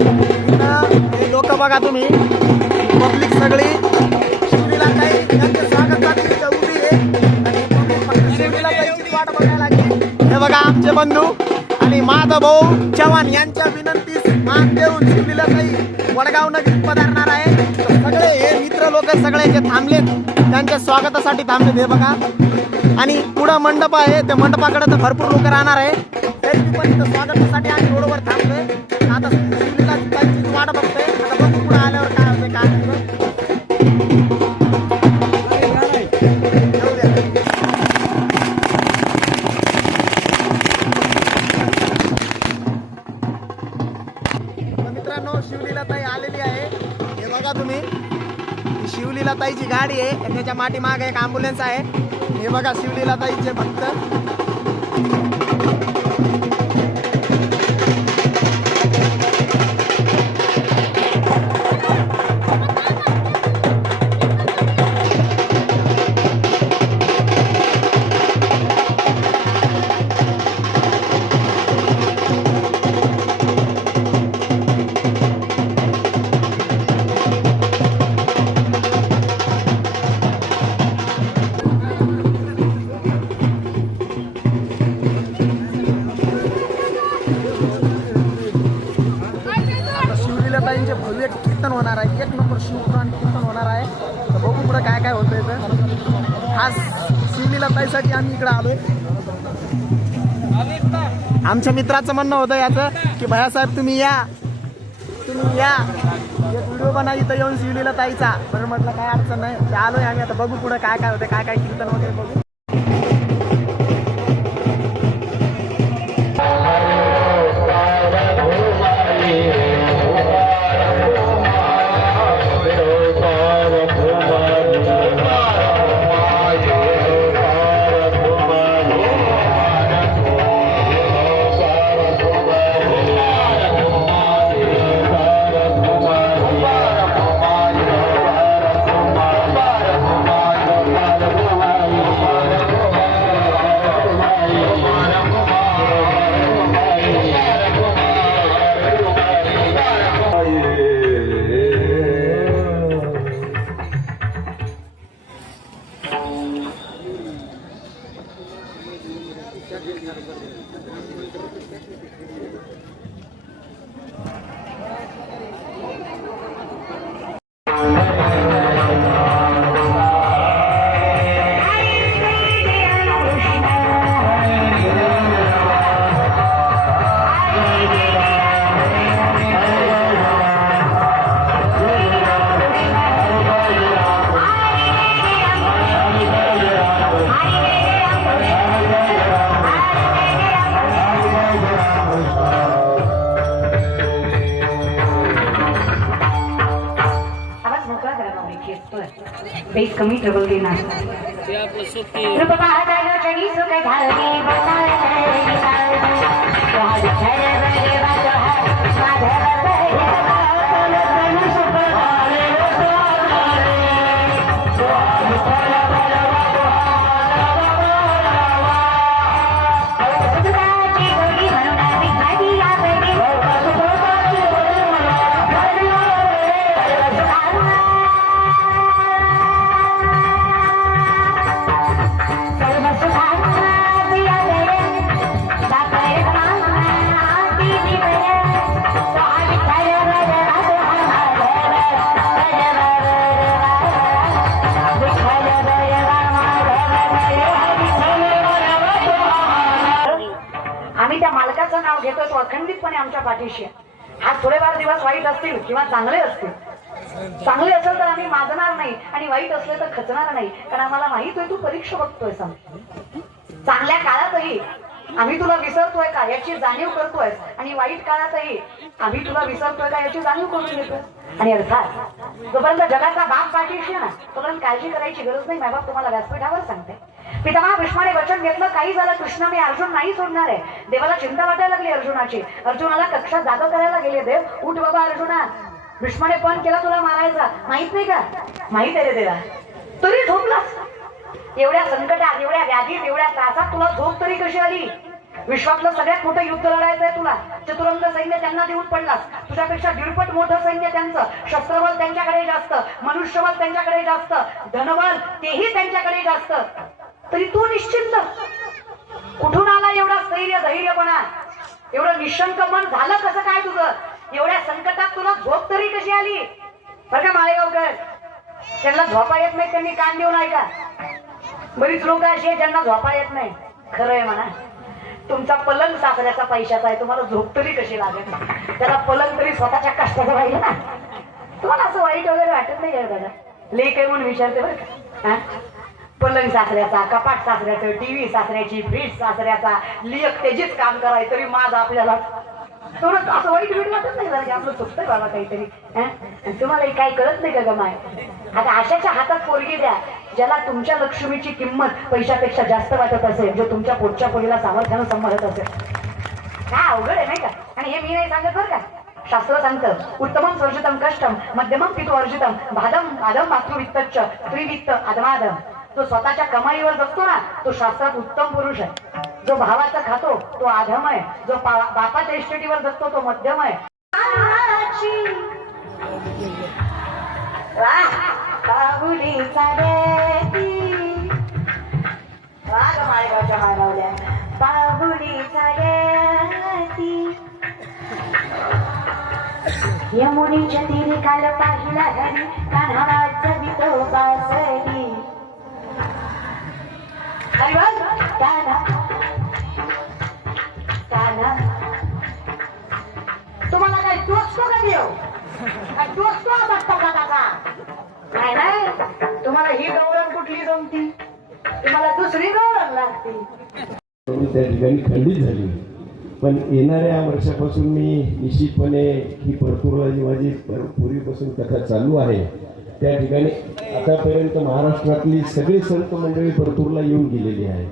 हे लोक बघा तुम्ही, पब्लिक सगळी शिवलीला ताई यांच्या स्वागतासाठी उभी आहे आणि फक्त शिवलीला ताईची वाट बघायला लागली। हे बघा आमचे बंधू आणि माधव भाऊ चव्हाण यांच्या विनंतीस मान देऊन शिवलीला ताई वडगाव नगरीत पधारणार आहे। सगळे हे मित्र लोक सगळे जे थांबलेत त्यांच्या स्वागतासाठी थांबलेत। हे बघा आणि पुढं मंडप आहे, त्या मंडपाकडे तर भरपूर लोक राहणार आहे। तरी पण इथं स्वागतासाठी आम्ही रोडवर थांबलोय। आता शिवलीला ताईची वाट बघतोय, आता बघू पुढे आल्यावर काय होते काय नाही। मित्रांनो शिवलीला ताई आलेली आहे, हे बघा तुम्ही, शिवलीला ताईची गाडी आहे, त्याच्या पाठीमागे एक ॲम्ब्युलन्स आहे। हे बघा शिवलीला ताईचे भक्त। ताईंचे भव्य कीर्तन होणार आहे, एक नंबर शिवपुराण कीर्तन होणार आहे। तर बघू पुढे काय काय होतंय। तर खास शिवलीला ताईसाठी आम्ही इकडे आलोय। आमच्या मित्राचं म्हणणं होतं याचं की भैयासाहेब तुम्ही या एक व्हिडिओ बनावी तर येऊन शिवलीला ताईचा। बरं म्हटलं काय अडचण नाही, आलोय आम्ही। आता बघू पुढे काय काय होतं, काय काय कीर्तन वगैरे बघू। बेस कमी ट्रबल देणार नाव घेतो तो अखंडितपणे आमच्या पाठीशी। आज थोडेफार दिवस वाईट असतील किंवा चांगले असतील, चांगले असेल तर आम्ही मागणार नाही आणि वाईट असले तर खचणार नाही, कारण आम्हाला माहित आहे तू परीक्षा बघतोय। चांगल्या काळातही आम्ही तुला विसरतोय का याची जाणीव करतोय आणि वाईट काळातही आम्ही तुला विसरतोय का याची जाणीव करून घेतोय। आणि अर्थात जोपर्यंत जगाचा बाप पाठीशी ना तोपर्यंत काळजी करायची गरज नाही। मायबाप तुम्हाला व्यासपीठावर सांगते, पितामह भीष्माने वचन घेतलं, काही झालं कृष्ण मी अर्जुन नाही सोडणार आहे। देवाला चिंता वाटायला लागली अर्जुनाची, अर्जुनाला कक्षात जागा करायला गेले। देव उठ बाबा अर्जुना, भीष्माने पण केला तुला मारायचा, माहित नाही का? माहित आहे रे देवा, तरी झोपलास। एवढ्या संकटात, एवढ्या व्याधीत, एवढ्या त्रासात तुला झोप तरी कशी आली? विश्वातलं सगळ्यात मोठं युद्ध लढायचंय तुला. चतुरंग सैन्य त्यांना देऊन पडलास. तुझ्यापेक्षा दीडपट मोठं सैन्य त्यांचं. शस्त्रबल त्यांच्याकडे जास्त, मनुष्यबल त्यांच्याकडे जास्त, धनबल तेही त्यांच्याकडे जास्त. तरी तू निश्चिंत. कुठून आला एवढा स्थैर्य धैर्यपणा, एवढं निशंक मन झालं कसं काय तुझं? एवढ्या संकटात तुला झोप तरी कशी आली? बरं का माळेगावकर, त्यांना झोपा येत नाही, त्यांनी कान देऊन ऐका. बरीच लोक अशी आहेत ज्यांना झोपा येत नाही. खरं आहे म्हणा, तुमचा पलंग सासऱ्याचा पैशाचा आहे, तुम्हाला झोप तरी कशी लागेल? त्याला पलंग तरी स्वतःच्या कष्टाचा पाहिजे ना. तुम्हाला असं वाईट वगैरे वाटत नाही दादा? लेक आहे म्हणून विचारते बरं का. पलंग सासऱ्याचा, कपाट सासऱ्याचं, टीव्ही सासऱ्याची, फ्रीज सासऱ्याचा, लियक तेजीच काम कराय तरी माझ आपल्याला थोडं असं वाईट वाईट वाटत नाही जरा की आपलं चुकतंय बाबा काहीतरी. तुम्हाला काही कळत नाही का गमाय? आता अशाच्या हातात पोरगी द्या ज्याला तुमच्या लक्ष्मीची किंमत पैशापेक्षा जास्त वाटत असेल, जो तुमच्या पोटच्या पोरीला सामर्थ्यानं सांभाळत असेल. काय अवघड आहे नाही का? आणि हे मी नाही सांगत बरं का, शास्त्र सांगतं. उत्तमम सर्जितम कष्टम मध्यमम पितु अर्जितम भादम आदम मातृवित्तच्च त्रिवित्त अधमादम. जो स्वतःच्या कमाईवर जगतो ना तो शास्त्रात उत्तम पुरुष आहे. जो भावाचं खातो तो आधम आहे. जो बापाच्या इस्टेटीवर जगतो तो मध्यम आहे. यमुनीच्या तीरी काल पाहिला हरी कान्हा जगितो बासरी. तुम्हाला काय टोचतो का देव? टोचतो बघतो का? नाही नाही, तुम्हाला ही गवळण कुठली जमती? तुम्हाला दुसरी गवळण लागते. त्या ठिकाणी खंडित झाली. पण येणाऱ्या वर्षापासून मी निश्चितपणे ही परतूरला जी माझी पूर्वीपासून कथा चालू आहे त्या ठिकाणी आतापर्यंत महाराष्ट्रातली सगळी संत मंडळी परतूरला येऊन गेलेली आहे.